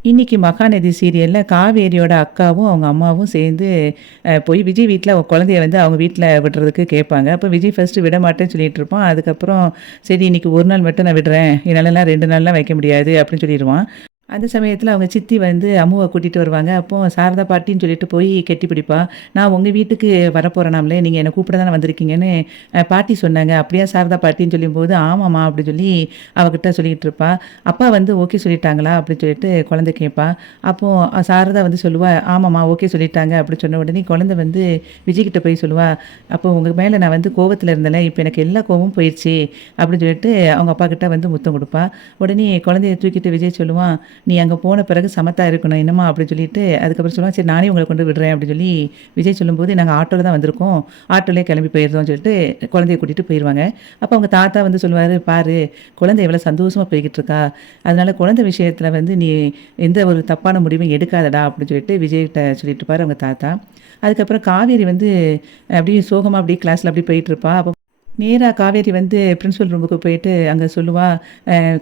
இன்னைக்கு மகாநதி சீரியல்ல காவேரியோட அக்காவும், அவங்க அம்மாவும் சேர்ந்து போய் விஜய் வீட்ல குழந்தைய வந்து அவங்க வீட்ல விடுறதுக்கு கேட்பாங்க. அப்ப விஜய் ஃபர்ஸ்ட்டு விடமாட்டேன்னு சொல்லிட்டு இருப்பான். அதுக்கப்புறம் சரி இன்னைக்கு 1 நாள் மட்டும் நான் விடுறேன். என்னாலலாம் 2 நாள்லாம் வைக்க முடியாது அப்படின்னு சொல்லிருவான். அந்த சமயத்தில அவங்க சித்தி வந்து அம்முவ கூட்டிட்டு வருவாங்க. அப்போ சாரதா பாட்டின்னு சொல்லிட்டு போய் கெட்டிப்பிடிப்பா. "நான் உங்க வீட்டுக்கு வரப்போறேனாம்ல, நீங்க என்ன கூப்பிட தானே வந்திருக்கீங்கன்னு பாட்டி சொன்னாங்க. அப்படியா சாரதா பாட்டின்னு?" சொல்லும்போது, "ஆமாம்மா" அப்படின்னு சொல்லி அவகிட்ட சொல்லிட்டு இருப்பா. அப்பா வந்து ஓகே சொல்லிட்டாங்களா? அப்படின்னு சொல்லிட்டு குழந்தை கேட்பா. அப்போ சாரதா வந்து சொல்லுவா, "ஆமாம்மா ஓகே சொல்லிட்டாங்க" அப்படின்னு சொன்ன உடனே குழந்தை வந்து விஜய்கிட்ட போய் சொல்லுவா, "அப்போ உங்க மேல நான் வந்து கோவத்தில இருந்தேன்ல, இப்ப எனக்கு எல்லா கோவமும் போயிருச்சு" அப்படின்னு சொல்லிட்டு அவங்க அப்பாகிட்ட வந்து முத்தம் குடுப்பா. உடனே குழந்தைய தூக்கிட்டு விஜய் சொல்லுவான், "நீ அங்க போன பிறகு சமத்தா இருக்கணும் என்னம்மா" அப்படின்னு சொல்லிட்டு அதுக்கப்புறம் சொல்லுவான், "சரி நானே உங்கள கொண்டு விடுறேன்" அப்படின்னு சொல்லி விஜய் சொல்லும்போது, "நாங்க ஆட்டோல தான் வந்திருக்கோம். ஆட்டோலயே கிளம்பி போயிடுறோம்னு" சொல்லிட்டு குழந்தைய கூட்டிட்டு போயிருவாங்க. அப்ப அவங்க தாத்தா வந்து சொல்லுவாரு, "பாரு குழந்தை எவ்வளோ சந்தோஷமா போய்க்கிட்டு இருக்கா. அதனால குழந்தை விஷயத்துல வந்து நீ எந்த ஒரு தப்பான முடிவும் எடுக்காதடா" அப்படின்னு சொல்லிட்டு விஜய்கிட்ட சொல்லிட்டு இருப்பாரு அவங்க தாத்தா. அதுக்கப்புறம் காவேரி வந்து அப்படியே சோகமா அப்படியே கிளாஸ்ல அப்படியே போயிட்டு இருப்பா. அப்ப நேரா காவேரி வந்து பிரின்சிபல் ரூமுக்கு போயிட்டு அங்க சொல்லுவா,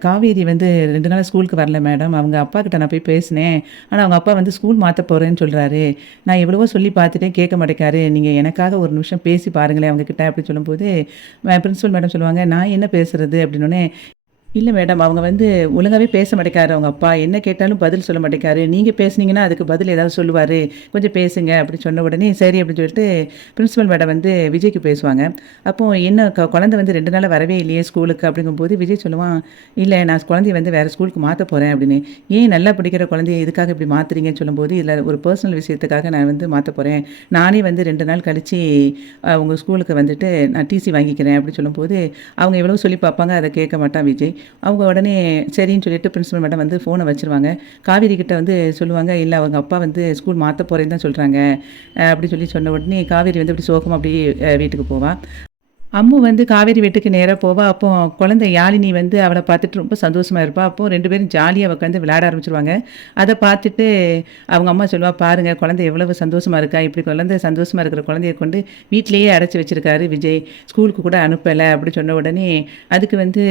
காவேரி வந்து 2 நாளா ஸ்கூலுக்கு வரல மேடம். அவங்க அப்பா கிட்ட நான் போய் பேசினேன். ஆனா அவங்க அப்பா வந்து ஸ்கூல் மாத்த போறேன்னு சொல்றாரு. நான் எவ்வளவோ சொல்லி பார்த்துட்டேன் கேட்க மாட்டேங்கிறாரு. நீங்க எனக்காக ஒரு நிமிஷம் பேசி பாருங்களேன் அவங்க கிட்ட அப்படின்னு சொல்லும்போது, பிரின்சிபல் மேடம் சொல்லுவாங்க, "நான் என்ன பேசுறது?" அப்படின்னோனே, இல்ல மேடம். அவங்க வந்து ஒழுங்காவே பேச மாட்டேங்கிறாரு அவங்க அப்பா. என்ன கேட்டாலும் பதில் சொல்ல மாட்டேங்கிறாரு. நீங்க பேசுனீங்கன்னா, அதுக்கு பதில் ஏதாவது சொல்லுவாரு. கொஞ்சம் பேசுங்க அப்படின்னு சொன்ன உடனே, சரி அப்படின்னு சொல்லிட்டு பிரின்சிபல் மேடம் வந்து விஜய்க்கு பேசுவாங்க. அப்போ என்ன குழந்தை வந்து 2 நாளா வரவே இல்லையே ஸ்கூலுக்கு அப்படிங்கும்போது, விஜய் சொல்லுவான், "இல்ல நான் குழந்தைய வந்து வேற ஸ்கூலுக்கு மாத்த போறேன்" அப்படின்னு. "ஏன் நல்லா படிக்கிற குழந்தைய எதுக்காக இப்படி மாத்துறீங்கன்னு?" சொல்லும்போது, "இதுல ஒரு பர்சனல் விஷயத்துக்காக நான் வந்து மாத்த போறேன். நானே வந்து 2 நாள் கழிச்சு உங்க ஸ்கூலுக்கு வந்துட்டு நான் டிசி வாங்கிக்கிறேன்" அப்படின்னு சொல்லும்போது, அவங்க எவ்வளவோ சொல்லி பார்ப்பாங்க. அத கேட்க மாட்டான் விஜய். அவங்க உடனே சரின்னு சொல்லிட்டு பிரின்சிபல் மேடம் வந்து ஃபோனை வச்சுருவாங்க. காவேரி கிட்ட வந்து சொல்லுவாங்க, "இல்ல அவங்க அப்பா வந்து ஸ்கூல் மாத்த போறேன்னு தான் சொல்றாங்க." அப்படி சொல்லி சொன்ன உடனே காவேரி வந்து அப்படி சோகமா அப்படியே வீட்டுக்கு போவா. அம்மு வந்து காவேரி வீட்டுக்கு நேரா போவா. அப்போ குழந்தை யாழினி வந்து அவள பார்த்துட்டு ரொம்ப சந்தோஷமா இருப்பா. அப்போ 2 பேரும் ஜாலியா உட்காந்து விளையாட ஆரம்பிச்சுருவாங்க. அத பார்த்துட்டு அவங்க அம்மா சொல்லுவா, "பாருங்க குழந்தை எவ்வளவு சந்தோஷமா இருக்கா. இப்படி குழந்தை சந்தோஷமா இருக்கிற குழந்தைய கொண்டு வீட்லயே அடைச்சு வச்சிருக்காரு விஜய். ஸ்கூலுக்கு கூட அனுப்பல." அப்படி சொன்ன உடனே அதுக்கு வந்து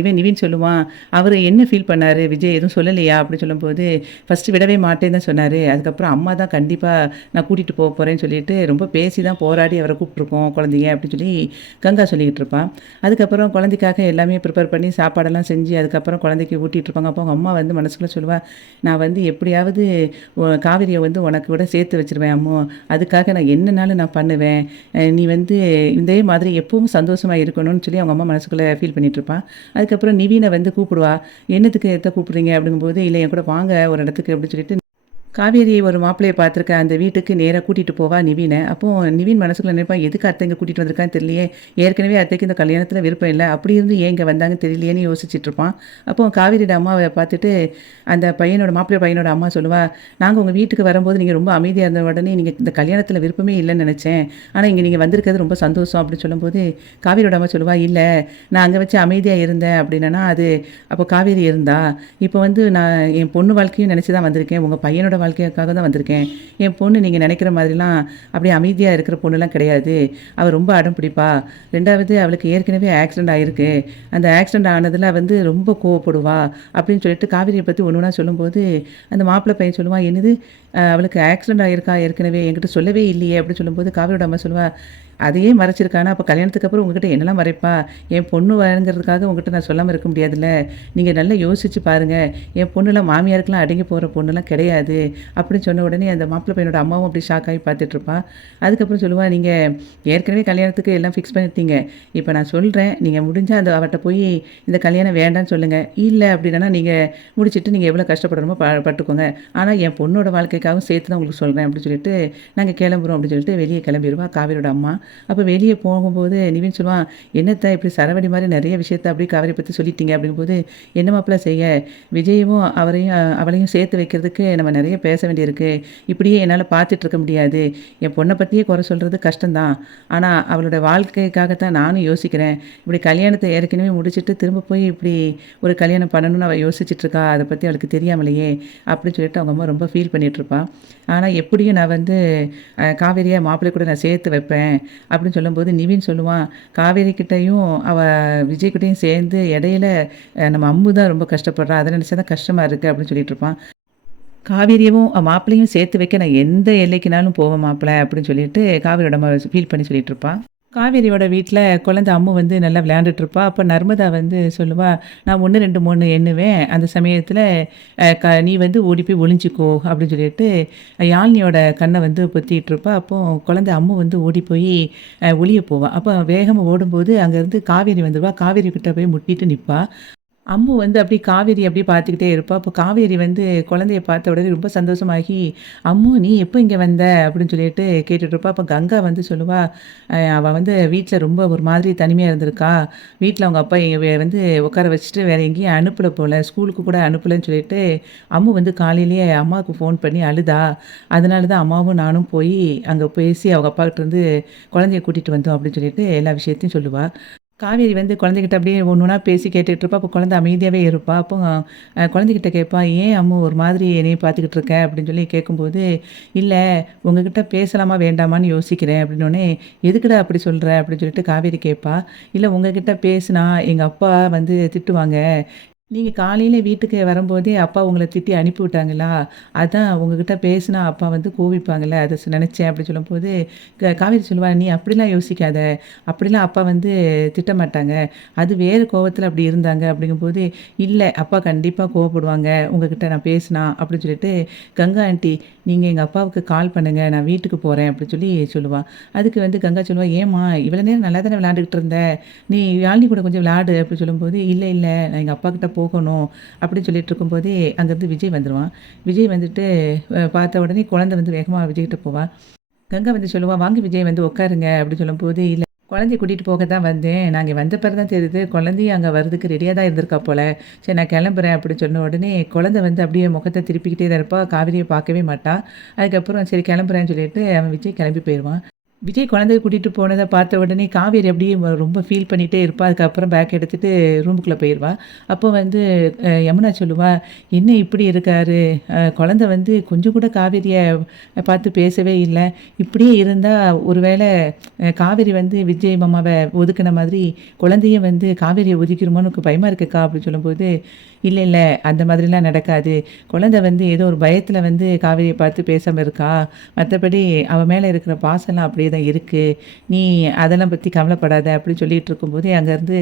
இவன் நிவின் சொல்லுவான், "அவரு என்ன ஃபீல் பண்ணாரு? விஜய் எதுவும் சொல்லலையா?" அப்படி சொல்லும்போது, "ஃபர்ஸ்ட்டு விடவே மாட்டேன்னு தான் சொன்னாரு. அதுக்கப்புறம் அம்மா தான் கண்டிப்பா நான் கூட்டிட்டு போறேன்னு சொல்லிட்டு ரொம்ப பேசி தான் போராடி அவர கூப்பிட்டுருக்கோம் குழந்தைய." அப்படின்னு சொல்லி கங்கா சொல்லிக்கிட்டு இருப்பா. அதுக்கப்புறம் குழந்தைக்காக எல்லாமே ப்ரிப்பேர் பண்ணி சாப்பாடெல்லாம் செஞ்சு, அதுக்கப்புறம் குழந்தைக்கு ஊட்டிட்டு இருப்பாங்க. அப்போ அவங்க அம்மா வந்து மனசுக்குள்ள சொல்லுவா, "நான் வந்து எப்படியாவது காவேரிய வந்து உனக்கு கூட சேர்த்து வச்சுருவேன் அம்மு. அதுக்காக நான் என்னனாலும் நான் பண்ணுவேன். நீ வந்து இதே மாதிரி எப்பவும் சந்தோஷமா இருக்கணும்னு" சொல்லி அவங்க அம்மா மனசுக்குள்ள ஃபீல் பண்ணிட்டு இருப்பா. அதுக்கப்புறம் நிவீன வந்து கூப்பிடுவா. "என்னத்துக்கு எத்த கூப்பிடுறீங்க?" அப்படிங்கும்போது, "இல்ல என் கூட வாங்க ஒரு இடத்துக்கு" அப்படின்னு சொல்லிட்டு காவேரி ஒரு மாப்பிள்ளைய பார்த்துருக்க அந்த வீட்டுக்கு நேரா கூட்டிட்டு போவா நிவீன. அப்போ நிவீன் மனசுக்குள்ள நினைப்பான், எதுக்கு அத்தை இங்க கூட்டிட்டு வந்திருக்கான்னு தெரியலையே! ஏற்கனவே அத்தைக்கு இந்த கல்யாணத்துல விருப்பம் இல்ல. அப்படி இருந்தும் ஏன் இங்க வந்தாங்கன்னு தெரியலையேன்னு யோசிச்சுட்டு இருப்பான். அப்போ காவேரியோட அம்மாவ பார்த்துட்டு அந்த மாப்பிள்ளை பையனோட அம்மா சொல்லுவா, "நாங்க உங்க வீட்டுக்கு வரும்போது நீங்க ரொம்ப அமைதியா இருந்த உடனே நீங்க இந்த கல்யாணத்துல விருப்பமே இல்லன்னு நெனச்சேன். ஆனா இங்க நீங்க வந்திருக்கிறது ரொம்ப சந்தோஷம்" அப்படின்னு சொல்லும்போது, காவேரியோட அம்மா சொல்லுவா, "இல்ல நான் அங்க வச்சு அமைதியா இருந்தேன்" அப்படின்னனா, அது அப்போ காவேரி இருந்தா. இப்போ வந்து நான் என் பொண்ணு வாழ்க்கையும் நெனச்சு தான் வந்திருக்கேன். உங்க பையனோட வாழ்க்கைக்காக தான் வந்திருக்கேன். என் பொண்ணு நீங்க நெனைக்கிற மாதிரிலாம் அப்படியே அமைதியா இருக்கிற பொண்ணுலாம் கிடையாது. அவ ரொம்ப அடம் பிடிப்பா. 2வது அவளுக்கு ஏற்கனவே ஆக்சிடென்ட் ஆயிருக்கு. அந்த ஆக்சிடென்ட் ஆனதுல வந்து ரொம்ப கோவப்படுவா. அப்படின்னு சொல்லிட்டு காவேரிய பத்தி ஒண்ணு ஒண்ணா சொல்லும்போது, அந்த மாப்பிள்ளை பையன் சொல்லுவான், "என்னது அவளுக்கு ஆக்சிடென்ட் ஆயிருக்கா ஏற்கனவே? என்கிட்ட சொல்லவே இல்லையே!" அப்படின்னு சொல்லும்போது காவேரியோட அம்மா சொல்லுவா, "அதையே மறைச்சிருக்கானா, அப்ப கல்யாணத்துக்கு அப்புறம் உங்ககிட்ட என்னலாம் மறைப்பா? என் பொண்ணு வேணுங்கிறதுக்காக உங்ககிட்ட நான் சொல்லாம இருக்க முடியாதுல்ல. நீங்க நல்லா யோசிச்சு பாருங்க. என் பொண்ணுலாம் மாமியாருக்குலாம் அடங்கி போற பொண்ணுலாம் கிடையாது." அப்படின்னு சொன்ன உடனே அந்த மாப்பிள்ளை பையனோட அம்மாவும் அப்படி ஷாக் ஆகி பார்த்துட்டு இருப்பா. அதுக்கப்புறம் சொல்லுவா, "நீங்க ஏற்கனவே கல்யாணத்துக்கு எல்லாம் ஃபிக்ஸ் பண்ணிட்டீங்க. இப்ப நான் சொல்றேன். நீங்க முடிஞ்சா அவட்ட போய் இந்த கல்யாணம் வேண்டான்னு சொல்லுங்க. இல்ல அப்படின்னா நீங்க முடிச்சுட்டு நீங்க எவ்வளோ கஷ்டப்படணுமோ பட்டுக்கோங்க. ஆனா என் பொண்ணோட வாழ்க்கைக்காகவும் சேர்த்து தான் உங்களுக்கு சொல்றேன்" அப்படின்னு சொல்லிட்டு, "நாங்க கிளம்புறோம்" அப்படின்னு சொல்லிட்டு வெளிய கிளம்பிருவா காவேரியோட அம்மா. அப்ப வெளிய போகும்போது நிவின் சொல்லுவான், "என்னத்த இப்படி சரவெடி மாரி நெறைய விஷயத்த அப்படியே காவேரிய பத்தி சொல்லிட்டீங்க" அப்படிங்கும்போது, "என்ன மாப்பிள செய்ய? விஜயவும் அவளையும் சேர்த்து வைக்கிறதுக்கு நம்ம நெறைய பேச வேண்டியிருக்கு. இப்படியே என்னால பார்த்துட்டு இருக்க முடியாது. என் பொண்ண பத்தியே குறை சொல்றது கஷ்டம் தான். ஆனா அவளோட வாழ்க்கைக்காக தான் நானும் யோசிக்கிறேன். இப்படி கல்யாணத்த ஏற்கனவே முடிச்சுட்டு திரும்ப போய் இப்படி ஒரு கல்யாணம் பண்ணணும்னு அவ யோசிச்சுட்டு இருக்கா. அத பத்தி அவளுக்கு தெரியாமலையே!" அப்படின்னு சொல்லிட்டு அவங்க அம்மா ரொம்ப ஃபீல் பண்ணிட்டு இருப்பா. ஆனா எப்படியும் நான் வந்து காவேரிய மாப்பிள்ளை கூட நான் சேர்த்து வைப்பேன் அப்படின்னு சொல்லும்போது, நிவின் சொல்லுவான், "காவேரி கிட்டயும் விஜய் கிட்டயும் சேர்ந்து இடையில நம்ம அம்மு தான் ரொம்ப கஷ்டப்படுறா. அத நினைச்சா தான் கஷ்டமா இருக்கு" அப்படின்னு சொல்லிட்டு இருப்பான். காவேரியவும் மாப்பிள்ளையும் சேர்த்து வைக்க நான் எந்த எல்லைக்குனாலும் போவேன் மாப்பிள அப்படின்னு சொல்லிட்டு காவேரியோட அம்மா ஃபீல் பண்ணி சொல்லிட்டு இருப்பா. காவேரியோட வீட்ல குழந்தை அம்மு வந்து நல்லா விளையாண்டுட்டு இருப்பா. அப்ப நர்மதா வந்து சொல்லுவா, "நான் 1, 2, 3 எண்ணுவேன். அந்த சமயத்துல நீ வந்து ஓடி போய் ஒளிஞ்சுக்கோ" அப்படின்னு சொல்லிட்டு யாழினியோட கண்ண வந்து பொத்திட்டு இருப்பா. அப்போ குழந்தை அம்மு வந்து ஓடி போய் ஒளிய போவா. அப்ப வேகமா ஓடும்போது அங்கருந்து காவேரி வந்துருவா. காவேரி கிட்ட போய் முட்டிட்டு நிப்பா. அம்மு வந்து அப்படியே காவேரி அப்படியே பார்த்துக்கிட்டே இருப்பா. அப்போ காவேரி வந்து குழந்தைய பார்த்த உடனே ரொம்ப சந்தோஷமாகி, "அம்மு நீ எப்போ இங்க வந்த?" அப்படின்னு சொல்லிட்டு கேட்டுட்டு இருப்பா. அப்போ கங்கா வந்து சொல்லுவா, அவ வந்து வீட்ல ரொம்ப ஒரு மாதிரி தனிமையா இருந்திருக்கா. வீட்ல அவங்க அப்பா வந்து உட்கார வச்சுட்டு வேற எங்கேயும் அனுப்பல போல. ஸ்கூலுக்கு கூட அனுப்பலன்னு சொல்லிட்டு, அம்மு வந்து காலையிலேயே அம்மாவுக்கு ஃபோன் பண்ணி அழுதா. அதனால தான் அம்மாவும் நானும் போய் அங்க பேசி அவங்க அப்பாகிட்டருந்து குழந்தைய கூட்டிட்டு வந்தோம் அப்படின்னு சொல்லிட்டு எல்லா விஷயத்தையும் சொல்லுவா. காவேரி வந்து குழந்தைகிட்ட அப்படியே ஒண்ணு ஒண்ணா பேசி கேட்டுட்டு இருப்பா. அப்போ குழந்தை அமைதியாவே இருப்பா. அப்போ குழந்தைகிட்ட கேட்பா, "ஏன் அம்மு ஒரு மாதிரி என்னைய பார்த்துக்கிட்டு இருக்க?" அப்படின்னு சொல்லி கேட்கும்போது, "இல்ல உங்ககிட்ட பேசலாமா வேண்டாமான்னு யோசிக்கிறேன்." அப்படின்னோனே, "எதுக்குடா அப்படி சொல்ற?" அப்படின்னு சொல்லிட்டு காவேரி கேட்பா. "இல்ல உங்ககிட்ட பேசுனா எங்க அப்பா வந்து திட்டுவாங்க. நீங்க காலையில வீட்டுக்கு வரும்போதே அப்பா உங்கள திட்டி அனுப்பி விட்டாங்களா? அதான் உங்ககிட்ட பேசினா அப்பா வந்து கோவிப்பாங்கல்ல, அத நெனச்சேன்." அப்படி சொல்லும்போது, காவேரி சொல்லுவா, "நீ அப்படிலாம் யோசிக்காத. அப்படிலாம் அப்பா வந்து திட்டமாட்டாங்க. அது வேறு கோவத்தில அப்படி இருந்தாங்க." அப்படிங்கும்போது, "இல்ல அப்பா கண்டிப்பா கோவப்படுவாங்க. உங்ககிட்ட நான் பேசினா." அப்படின்னு சொல்லிட்டு, "கங்கா ஆன்ட்டி நீங்க எங்க அப்பாவுக்கு கால் பண்ணுங்க. நான் வீட்டுக்கு போறேன்." அப்படின்னு சொல்லி சொல்லுவா. அதுக்கு வந்து கங்கா சொல்லுவா, "ஏம்மா இவ்வளோ நேரம் நல்லா தானே விளையாண்டுக்கிட்டு இருந்த. நீ யாழினி கூட கொஞ்சம் விளையாடு." அப்படி சொல்லும்போது, "இல்ல, இல்ல நான் எங்க அப்பாகிட்ட போகணும்." அப்படின்னு சொல்லிட்டு இருக்கும்போதே, அங்கேருந்து விஜய் வந்துருவான். விஜய் வந்துட்டு பார்த்த உடனே குழந்தை வந்து வேகமா விஜய்கிட்ட போவா. கங்கா வந்து சொல்லுவா, "வாங்க விஜய் வந்து உட்காருங்க." அப்படின்னு சொல்லும்போது, "இல்ல குழந்தைய கூட்டிட்டு போக தான் வந்தேன். நான் இங்க வந்த பிறகு தான் தெரியுது, குழந்தையும் அங்க வரதுக்கு ரெடியா தான் இருந்திருக்கா போல. சரி நான் கிளம்புறேன்." அப்படின்னு சொன்ன உடனே, குழந்தை வந்து அப்படியே முகத்த திருப்பிக்கிட்டே தான் இருப்பா. காவிரிய பார்க்கவே மாட்டா. அதுக்கப்புறம் சரி கிளம்புறேன்னு சொல்லிட்டு அவன் விஜய் கிளம்பி போயிருவான். விஜய் குழந்தைய கூட்டிட்டு போனத பார்த்த உடனே காவேரி அப்படியே ரொம்ப ஃபீல் பண்ணிட்டே இருப்பா. அதுக்கப்புறம் பேக் எடுத்துட்டு ரூமுக்குள்ள போயிருவா. அப்போ வந்து யமுனா சொல்லுவா, "என்ன இப்படி இருக்காரு? குழந்தை வந்து கொஞ்சம் கூட காவேரிய பார்த்து பேசவே இல்ல. இப்படியே இருந்தா ஒருவேளை காவேரி வந்து விஜய் மாமாவ ஒதுக்குன மாதிரி குழந்தையும் வந்து காவேரிய ஒதுக்கிருமோன்னு எனக்கு பயமா இருக்குக்கா." அப்படின்னு சொல்லும்போது, "இல்ல, இல்ல அந்த மாதிரிலாம் நடக்காது. குழந்தை வந்து ஏதோ ஒரு பயத்துல வந்து காவேரிய பார்த்து பேசாம இருக்கா. மத்தபடி அவ மேல இருக்கிற பாசம்லாம் அப்படியே தான் இருக்கு. நீ அதெல்லாம் பத்தி கவலைப்படாத." அப்படின்னு சொல்லிட்டு இருக்கும்போதே அங்கேருந்து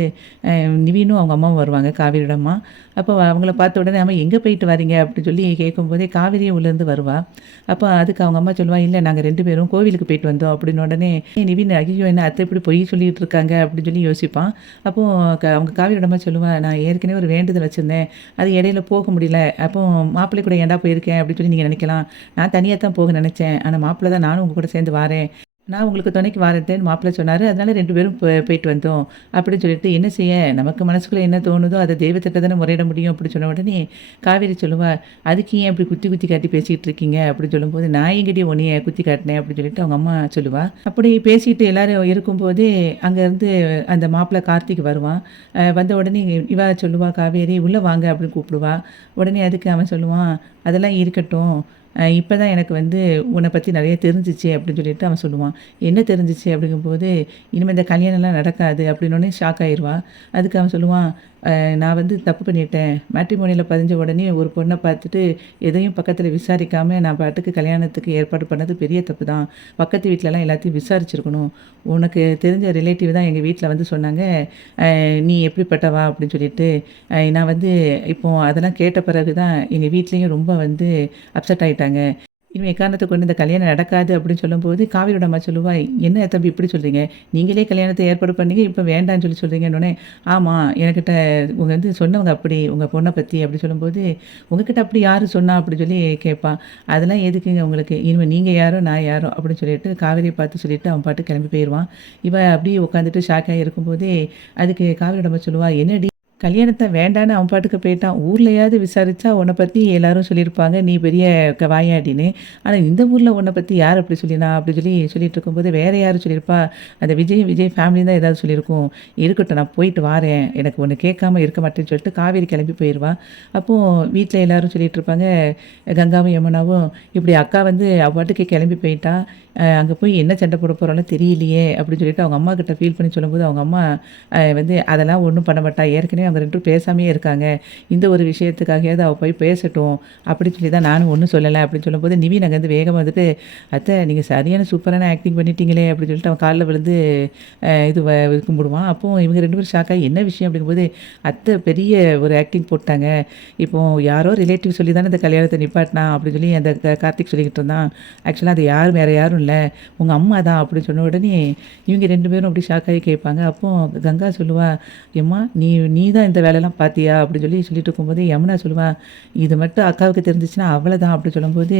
நிவினும் அவங்க அம்மாவும் வருவாங்க, காவேரியோட அம்மா. அப்போ அவங்கள பார்த்த உடனே, "அம்மா எங்கே போயிட்டு வரீங்க?" அப்படின்னு சொல்லி கேட்கும்போதே காவேரியும் உள்ளேருந்து வருவா. அப்போ அதுக்கு அவங்க அம்மா சொல்லுவா, "இல்ல நாங்க 2 பேரும் கோவிலுக்கு போயிட்டு வந்தோம்." அப்படின்ன உடனே நிவின், "ஐயய்யோ! என்ன அத்தை இப்படி பொய் சொல்லிட்டு இருக்காங்க." அப்படின்னு சொல்லி யோசிப்பான். அப்போ அவங்க காவேரியோட அம்மா சொல்லுவா, "நான் ஏற்கனவே ஒரு வேண்டுதல் வச்சிருந்தேன். அது இடையில போக முடியல. அப்போ மாப்பிள்ளை கூட ஏன்டா போயிருக்கேன் அப்படின்னு சொல்லி நீங்க நினைக்கலாம். நான் தனியா தான் போக நினைச்சேன். ஆனா மாப்பிள்ளை தான் நானும் உங்க கூட சேர்ந்து வாரேன். நான் உங்களுக்கு துணைக்கு வாரேன்ன்னு மாப்பிள்ளை சொன்னாரு. அதனால 2 பேரும் போயிட்டு வந்தோம்." அப்படின்னு சொல்லிட்டு, என்ன செய்ய நமக்கு மனசுக்குள்ள என்ன தோணுதோ அத தெய்வத்திட்ட தானே முறையிட முடியும் அப்படின்னு சொன்ன உடனே, காவேரி சொல்லுவா, "அதுக்கு ஏன் இப்படி குத்தி குத்தி காட்டி பேசிட்டு இருக்கீங்க?" அப்படின்னு சொல்லும்போது, "நான் எங்கடி உன்னைய குத்தி காட்டினேன்?" அப்படின்னு சொல்லிட்டு அவங்க அம்மா சொல்லுவா. அப்படி பேசிட்டு எல்லாரும் இருக்கும்போதே, அங்கேருந்து அந்த மாப்பிள்ளை கார்த்திக் வருவான். வந்த உடனே இவ சொல்லுவா காவேரி, "உள்ள வாங்க" அப்படின்னு கூப்பிடுவா. உடனே அதுக்கு அவன் சொல்லுவான், "அதெல்லாம் இருக்கட்டும். இப்ப தான் எனக்கு வந்து உன்ன பத்தி நெறைய தெரிஞ்சுச்சு." அப்படின்னு சொல்லிட்டு அவன் சொல்லுவான். "என்ன தெரிஞ்சுச்சு?" அப்படிங்கும்போது, "இனிமே இந்த கல்யாணம்லாம் நடக்காது." அப்படின்னோனே ஷாக் ஆயிருவா. அதுக்கு அவன் சொல்லுவான், நான் வந்து தப்பு பண்ணிட்டேன். மேட்ரிமோனியில பதிஞ்ச உடனே ஒரு பொண்ண பார்த்துட்டு, எதையும் பக்கத்தில விசாரிக்காம நான் பாட்டுக்கு கல்யாணத்துக்கு ஏற்பாடு பண்ணது பெரிய தப்பு தான். பக்கத்து வீட்லலாம் எல்லாத்தையும் விசாரிச்சிருக்கணும். உனக்கு தெரிஞ்ச ரிலேட்டிவ் தான் எங்க வீட்ல வந்து சொன்னாங்க, நீ எப்படிப்பட்டவா?" அப்படின்னு சொல்லிட்டு. நான் வந்து இப்போ அதெல்லாம் கேட்ட பிறகு தான் எங்க வீட்லயும் ரொம்ப வந்து அப்செட் ஆயிட்டாங்க. இனிமே எக்காரணத்த கொண்டு இந்த கல்யாணம் நடக்காது அப்படின்னு சொல்லும்போது, காவிரியோட அம்மா சொல்லுவா, "என்ன தம்பி இப்படி சொல்றீங்க? நீங்களே கல்யாணத்த ஏற்பாடு பண்ணீங்க. இப்ப வேண்டான்னு சொல்லி சொல்றீங்கன்னோனே." "ஆமா, எனக்கிட்ட உங்க வந்து சொன்னவங்க அப்படி, உங்க பொண்ண பத்தி." அப்படி சொல்லும்போது, "உங்ககிட்ட அப்படி யாரு சொன்னா?" அப்படி சொல்லி கேட்பா. "அதெல்லாம் எதுக்குங்க உங்களுக்கு? இனிமே நீங்க யாரோ, நான் யாரோ." அப்படின்னு சொல்லிட்டு காவேரிய பார்த்து சொல்லிட்டு அவன் பாட்டுக்கு கிளம்பி போயிருவான். இவ அப்படியே உட்காந்துட்டு ஷாக் ஆகி இருக்கும்போதே, அதுக்கு காவிரியோட அம்மா சொல்லுவா, "என்னடி கல்யாணத்த வேண்டான்னு அவன் பாட்டுக்கு போயிட்டான். ஊர்லயாவது விசாரிச்சா உன்ன பத்தி எல்லாரும் சொல்லியிருப்பாங்க. நீ பெரிய வாயாடின்னு. ஆனா இந்த ஊர்ல உன்ன பத்தி யார் அப்படி சொல்லினா?" அப்படி சொல்லி சொல்லிட்டு இருக்கும்போது, வேற யாரு சொல்லியிருப்பா? அந்த விஜய் ஃபேமிலி தான் ஏதாவது சொல்லியிருக்கும். "இருக்கட்டும் நான் போயிட்டு வாரேன். எனக்கு ஒண்ணு கேட்காம இருக்க மாட்டேன்னு" சொல்லிட்டு காவேரி கிளம்பி போயிருவா. அப்போ வீட்ல எல்லாரும் சொல்லிட்டு இருப்பாங்க, கங்காவும், யமுனாவும், "இப்படி அக்கா வந்து அவ பாட்டுக்கு கிளம்பி போயிட்டா. அங்கே போய் என்ன சண்டை போட போகிறோம்னு தெரியலையே அப்படின்னு சொல்லிட்டு அவங்க அம்மா கிட்ட ஃபீல் பண்ணி சொல்லும்போது அவங்க அம்மா வந்து அதெல்லாம் ஒன்றும் பண்ண மாட்டா, ஏற்கனவே அவங்க 2 பேரும் பேசாமையே இருக்காங்க, இந்த ஒரு விஷயத்துக்காகயாவது அவள் போய் பேசட்டும் அப்படின்னு சொல்லி தான் நானும் ஒன்றும் சொல்லலை அப்படின்னு சொல்லும்போது நிவின் அங்கேருந்து வேகமாக வந்துட்டு, அத்தை நீங்கள் சரியான சூப்பரான ஆக்டிங் பண்ணிட்டீங்களே அப்படின்னு சொல்லிட்டு அவன் காலில் விழுந்து கும்பிடுவான். அப்போ இவங்க 2 பேரும் ஷாக்காகி என்ன விஷயம் அப்படிங்கும்போது, அத்தை பெரிய ஒரு ஆக்டிங் போட்டாங்க, இப்போ யாரோ ரிலேட்டிவ் சொல்லி தானே இந்த கல்யாணத்தை நிப்பாட்டினா அப்படின்னு சொல்லி அந்த கார்த்திக் சொல்லிக்கிட்டு இருந்தான். ஆக்சுவலாக அது யாரும் வேறு யாரும் இல்லை, உங்கள் அம்மா தான் அப்படின்னு சொன்ன உடனே இவங்க 2 பேரும் அப்படி ஷாக்காகி கேட்பாங்க. அப்போது கங்கா சொல்லுவா, எம்மா நீ தான் இந்த வேலையெல்லாம் பார்த்தியா அப்படின்னு சொல்லிட்டு இருக்கும்போது யமுனா சொல்லுவா, இது மட்டும் அக்காவுக்கு தெரிஞ்சிச்சுன்னா அவ்வளோதான் அப்படின்னு சொல்லும்போது,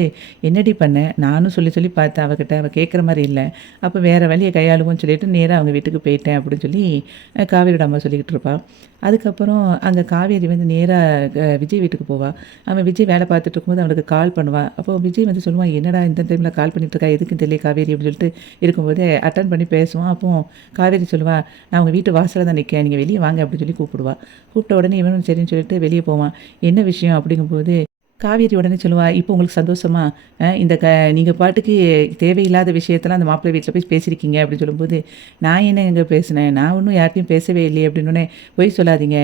என்னடி பண்ணேன், நானும் சொல்லி பார்த்தேன் அவகிட்ட, அவள் கேட்குற மாதிரி இல்லை, அப்போ வேறு வழியை கையாளுவோம்னு சொல்லிட்டு நேராக அவங்க வீட்டுக்கு போயிட்டேன் அப்படின்னு சொல்லி காவேரியோட அம்மா சொல்லிக்கிட்டு இருப்பாள். அதுக்கப்புறம் அங்கே காவேரி வந்து நேராக விஜய் வீட்டுக்கு போவாள். அவன் விஜய் வேலை பார்த்துட்டு இருக்கும்போது அவனுக்கு கால் பண்ணுவாள். அப்போ விஜய் வந்து சொல்லுவான், என்னடா இந்த டைமில் கால் பண்ணிட்டுருக்கா, எதுக்குன்னு தெரியல காவேரி அப்படின்னு சொல்லிட்டு இருக்கும்போது அட்டன் பண்ணி பேசுவான். அப்போ காவேரி சொல்லுவா, நான் உங்கள் வீட்டு வாசலில் தான் நிற்கேன், நீங்கள் வெளியே வாங்க அப்படின்னு சொல்லி கூப்பிடுவா. கூப்பிட்ட உடனே இவனும் சரின்னு சொல்லிட்டு வெளியே போவான். என்ன விஷயம் அப்படிங்கும்போது காவேரி உடனே சொல்லுவா, இப்போ உங்களுக்கு சந்தோஷமா, இந்த நீங்கள் பாட்டுக்கு தேவையில்லாத விஷயத்தெல்லாம் அந்த மாப்பிள்ளை வீட்டில் போய் பேசியிருக்கீங்க அப்படின்னு சொல்லும்போது, நான் என்ன எங்கே பேசினேன், நான் ஒன்றும் யார்ட்டையும் பேசவே இல்லையே அப்படின்னோடனே, பொய் சொல்லாதீங்க,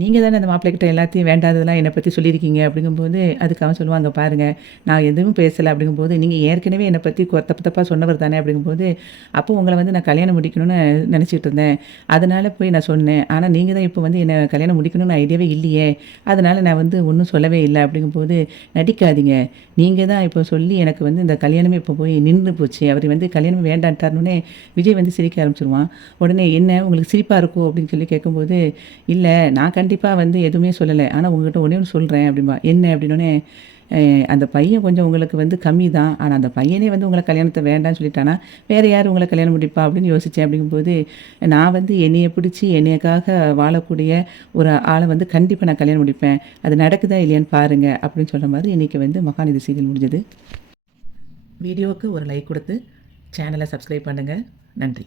நீங்கள் தானே அந்த மாப்பிள்ளைகிட்ட எல்லாத்தையும் வேண்டாததெல்லாம் என்னை பற்றி சொல்லியிருக்கீங்க அப்படிங்கும்போது, அதுக்கு அவன் சொல்லுவாங்க, பாருங்கள் நான் எதுவும் பேசலை அப்படிங்கும்போது, நீங்கள் ஏற்கனவே என்னை பற்றி தப்பு தப்பாக சொன்னவர் தானே அப்படிங்கும்போது, அப்போ உங்களை வந்து நான் கல்யாணம் முடிக்கணும்னு நினச்சிட்டு இருந்தேன், அதனால் போய் நான் சொன்னேன், ஆனால் நீங்கள் தான் இப்போ வந்து என்னை கல்யாணம் முடிக்கணும்னு ஐடியாவே இல்லையே, அதனால் நான் வந்து ஒன்றும் சொல்லவே இல்லை அப்படிங்கும்போது, நடிக்காதீங்க, நீங்கள் தான் இப்போ சொல்லி எனக்கு வந்து இந்த கல்யாணமே இப்போ போய் நின்று போச்சு, அவர் வந்து கல்யாணமே வேண்டான்ட்டாருன்னே விஜய் வந்து சிரிக்க ஆரம்பிச்சிருவான். உடனே என்ன உங்களுக்கு சிரிப்பாக இருக்கும் அப்படின்னு சொல்லி கேட்கும்போது, இல்லை நான் கண்டிப்பாக வந்து எதுவுமே சொல்லலை, ஆனால் உங்கள்கிட்ட ஒன்றே ஒன்று சொல்கிறேன் அப்படின்பா. என்ன அப்படின்னோடனே, அந்த பையன் கொஞ்சம் உங்களுக்கு வந்து கம்மி தான், ஆனால் அந்த பையனே வந்து உங்களை கல்யாணத்தை வேண்டாம்னு சொல்லிட்டானா வேறு யார் உங்களை கல்யாணம் முடிப்பா அப்படின்னு யோசித்தேன் அப்படிங்கும்போது, நான் வந்து என்னையை பிடிச்சி என்னையக்காக வாழக்கூடிய ஒரு ஆளை வந்து கண்டிப்பாக நான் கல்யாணம் முடிப்பேன், அது நடக்குதா இல்லையான்னு பாருங்கள் அப்படின்னு சொல்கிற மாதிரி இன்றைக்கி வந்து மகாநதி சீரியல் முடிஞ்சது. வீடியோவுக்கு ஒரு லைக் கொடுத்து சேனலை சப்ஸ்கிரைப் பண்ணுங்கள். நன்றி.